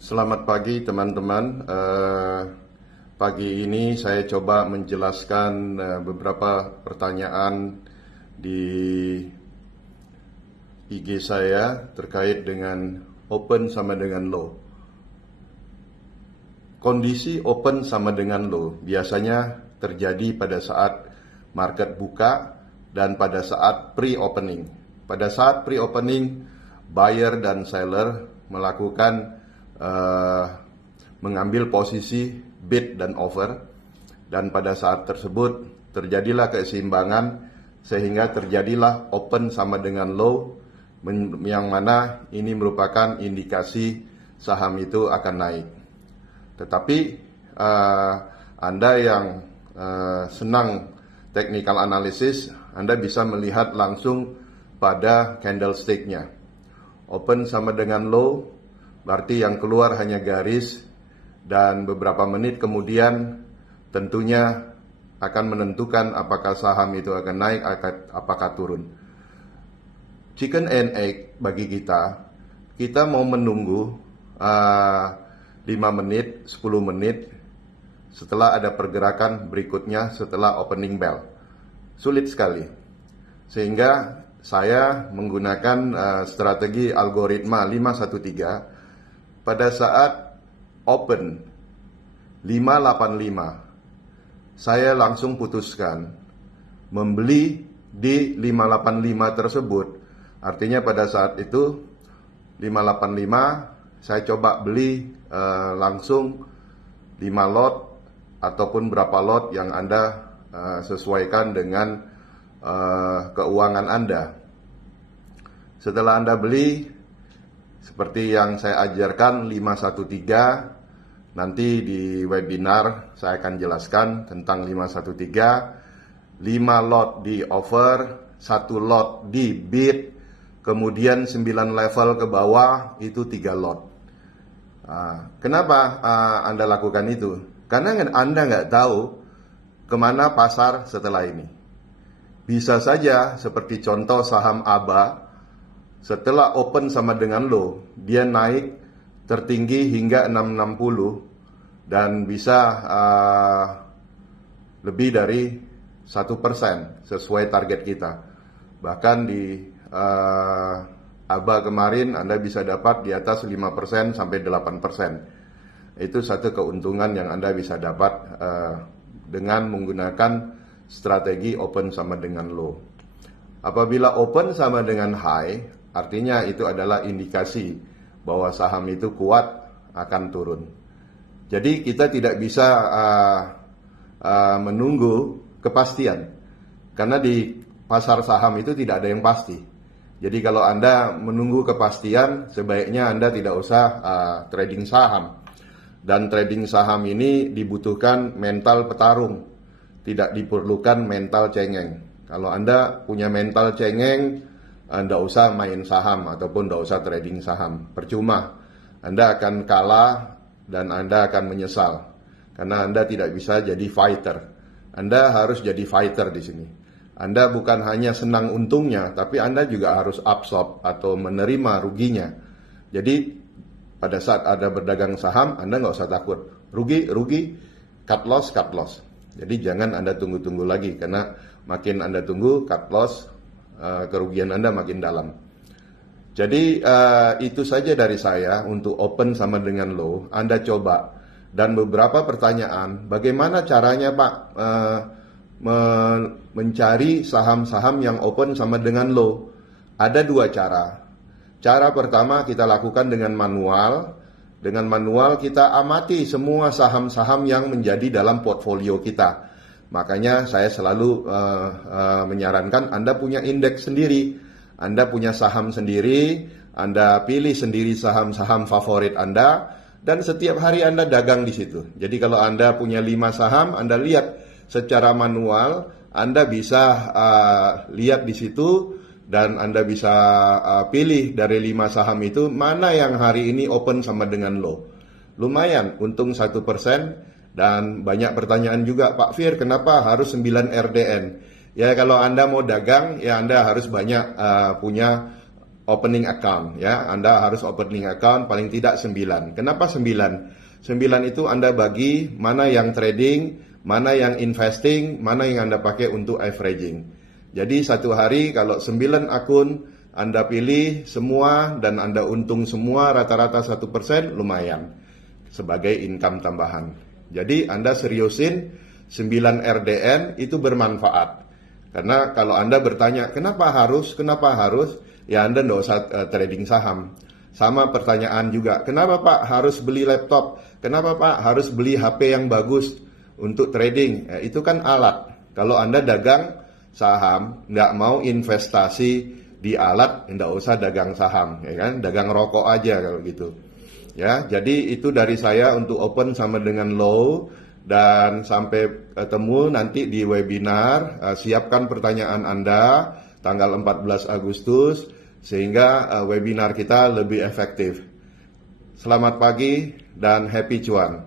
Selamat pagi teman-teman. Pagi ini saya coba menjelaskan beberapa pertanyaan di IG saya terkait dengan open sama dengan low. Kondisi open sama dengan low biasanya terjadi pada saat market buka dan pada saat pre-opening. Pada saat pre-opening, buyer dan seller melakukan mengambil posisi bid dan offer, dan pada saat tersebut terjadilah keseimbangan sehingga terjadilah open sama dengan low, yang mana ini merupakan indikasi saham itu akan naik. Tetapi Anda yang senang technical analysis, Anda bisa melihat langsung pada candlestick-nya. Open sama dengan low berarti yang keluar hanya garis, dan beberapa menit kemudian tentunya akan menentukan apakah saham itu akan naik, apakah turun. Chicken and egg bagi kita mau menunggu 5 menit, 10 menit setelah ada pergerakan berikutnya setelah opening bell. Sulit sekali. Sehingga saya menggunakan strategi algoritma 513. Pada saat open 585, saya langsung putuskan membeli di 585 tersebut. Artinya pada saat itu 585 saya coba beli langsung 5 lot ataupun berapa lot yang Anda sesuaikan dengan keuangan Anda. Setelah Anda beli, seperti yang saya ajarkan 513, nanti di webinar saya akan jelaskan tentang 513, 5 lot di offer, 1 lot di bid, kemudian 9 level ke bawah itu 3 lot. Kenapa Anda lakukan itu? Karena Anda nggak tahu kemana pasar setelah ini. Bisa saja seperti contoh saham ABA, setelah open sama dengan low, dia naik tertinggi hingga 660 dan bisa lebih dari 1% sesuai target kita. Bahkan di ABA kemarin Anda bisa dapat di atas 5% sampai 8%. Itu satu keuntungan yang Anda bisa dapat dengan menggunakan strategi open sama dengan low. Apabila open sama dengan high, artinya itu adalah indikasi bahwa saham itu kuat akan turun. Jadi kita tidak bisa menunggu kepastian, karena di pasar saham itu tidak ada yang pasti. Jadi kalau Anda menunggu kepastian, sebaiknya Anda tidak usah trading saham. Dan trading saham ini dibutuhkan mental petarung, tidak diperlukan mental cengeng. Kalau Anda punya mental cengeng, Anda usah main saham ataupun tidak usah trading saham. Percuma, Anda akan kalah dan Anda akan menyesal. Karena Anda tidak bisa jadi fighter. Anda harus jadi fighter di sini. Anda bukan hanya senang untungnya, tapi Anda juga harus absorb atau menerima ruginya. Jadi pada saat Anda berdagang saham, Anda nggak usah takut. Rugi, cut loss. Jadi jangan Anda tunggu-tunggu lagi, karena makin Anda tunggu, cut loss, kerugian Anda makin dalam. Jadi itu saja dari saya untuk open sama dengan low. Anda coba. Dan beberapa pertanyaan, bagaimana caranya Pak mencari saham-saham yang open sama dengan low? Ada 2 cara. Cara pertama kita lakukan dengan manual. Dengan manual kita amati semua saham-saham yang menjadi dalam portfolio kita. Makanya saya selalu menyarankan Anda punya indeks sendiri, Anda punya saham sendiri, Anda pilih sendiri saham-saham favorit Anda, dan setiap hari Anda dagang di situ. Jadi kalau Anda punya 5 saham, Anda lihat secara manual, Anda bisa lihat di situ, dan Anda bisa pilih dari 5 saham itu mana yang hari ini open sama dengan low. Lumayan, untung 1%. Dan banyak pertanyaan juga, Pak Fir, kenapa harus 9 RDN? Ya kalau Anda mau dagang, ya Anda harus banyak punya opening account ya. Anda harus opening account paling tidak 9. Kenapa 9? 9 itu Anda bagi mana yang trading, mana yang investing, mana yang Anda pakai untuk averaging. Jadi satu hari kalau 9 akun Anda pilih semua dan Anda untung semua rata-rata 1%, lumayan sebagai income tambahan. Jadi Anda seriusin 9 RDN itu bermanfaat. Karena kalau Anda bertanya, kenapa harus? Ya Anda nggak usah trading saham. Sama pertanyaan juga, kenapa Pak harus beli laptop? Kenapa Pak harus beli HP yang bagus untuk trading? Ya, itu kan alat. Kalau Anda dagang saham, nggak mau investasi di alat, nggak usah dagang saham, ya kan? Dagang rokok aja kalau gitu. Ya, jadi itu dari saya untuk open sama dengan low. Dan sampai ketemu nanti di webinar, siapkan pertanyaan Anda tanggal 14 Agustus sehingga webinar kita lebih efektif. Selamat pagi dan happy cuan.